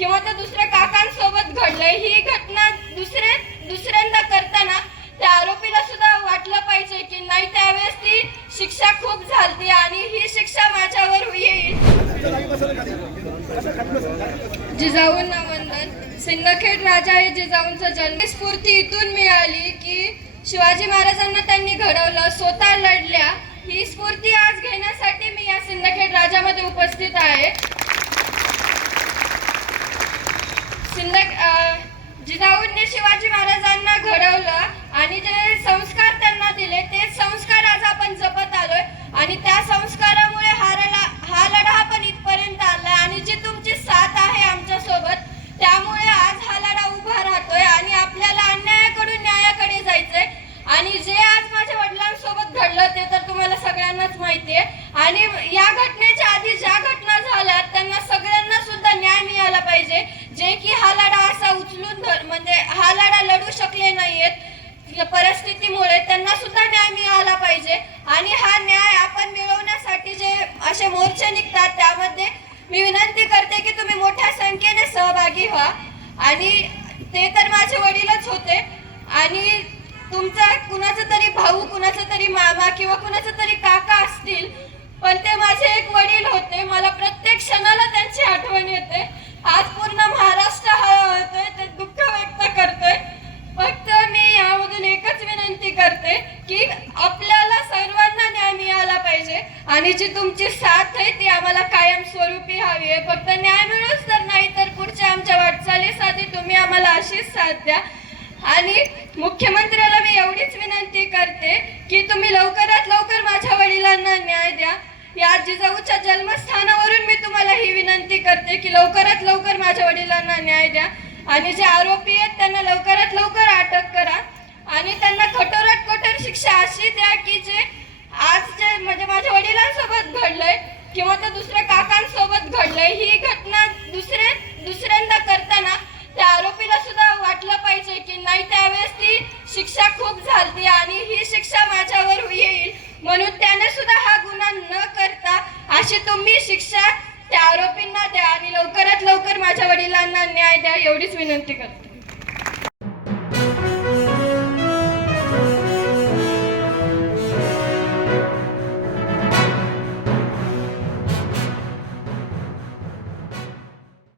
किंवा त्या दुसऱ्या काकांसोबत घडलंय। ही घटना दुसऱ्यांदा करताना त्या आरोपीला सुद्धा वाटलं पाहिजे की नाही, त्यावेळेस ती शिक्षा खूप झाली आणि ही शिक्षा माझ्यावर येईल। जिजाऊंना वंदन। सिंदखेड राजा हे जिजाऊंचा जन्मस्फूर्ती इथून मिळाली की शिवाजी महाराजांना त्यांनी घडवलं, स्वतः लढल्या। ही स्फूर्ती आज घेण्यासाठी मी या सिंदखेड राजामध्ये उपस्थित आहे। जिजाऊंनी शिवाजी महाराजांना घडवलं आणि जे संस्कार त्यांना दिले तेच संस्कार आज आपण जपत आलोय आणि त्या संस्कारामुळे हा लढा पण इथपर्यंत आलाय आणि जी तुमची साथ आहे आमच्या सोबत, त्यामुळे आज हा लढा उभा राहतोय आणि आपल्याला अन्यायाकडून न्यायाकडे जायचंय। आणि जे आज माझ्या वडिलांसोबत घडलं ते तर तुम्हाला सगळ्यांनाच माहिती आहे आणि या घटनेच्या आधी ज्या घटना झाल्या त्यांना सगळ्यांना सुद्धा न्याय मिळाला पाहिजे, जे की हा लढा असा उचलून म्हणजे हा लढा लढू शकले नाहीयेत परिस्थितीमुळे, त्यांना सुद्धा न्याय मिळाला पाहिजे। आणि हा न्याय आपण मिळवण्यासाठी जे असे मोर्चे निघतात त्यामध्ये मी विनंती करते की तुम्ही मोठ्या संख्येने सहभागी व्हा। आणि ते तर माझे वडीलच होते आणि तुमचा कुणाचा तरी भाऊ, कुणाचा तरी मामा किंवा कुणाचा तरी काका असतील, पण ते माझे एक वडील होते। मला प्रत्येक क्षणाला त्यांची आठवण येते। आज पूर्ण महाराष्ट्र हळहळतोय, ते दुःख व्यक्त करतोय। फक्त मी यामधून एकच विनंती करते की आपल्याला सर्वांना न्याय मिळाला पाहिजे आणि जी तुमची साथ आहे ती आम्हाला कायम स्वरूपी हवी आहे। फक्त न्याय मिळूच तर नाही तर पुढच्या आमच्या वाटचालीसाठी तुम्ही आम्हाला अशीच साथ द्या। आणि मुख्यमंत्र्याला मी एवढीच विनंती करते की तुम्ही लवकरात लवकर माझ्या वडिलांना न्याय द्या। या जिजाऊच्या जन्मस्थानावरून मी तुम्हाला ही विनंती करते की लवकरात लवकर माझ्या वडिलांना न्याय द्या आणि जे आरोपी आहेत त्यांना लवकरात लवकर अटक करा आणि त्यांना कठोरात कठोर शिक्षा अशी द्या की जे आज जे म्हणजे माझ्या वडिलांसोबत घडलंय किंवा त्या दुसऱ्या काकांसोबत घडलंय, ही घटना दुसऱ्यांदा करताना त्या आरोपीला सुद्धा वाटलं पाहिजे की नाही, त्यावेळेस ती शिक्षा खूप झाली आणि ही शिक्षा माझ्यावर येईल, म्हणून त्याने सुद्धा हा गुन्हा न करता अशी तुम्ही शिक्षा त्या आरोपींना द्या आणि लवकरात लवकर माझ्या वडिलांना न्याय द्या, एवढीच विनंती करते।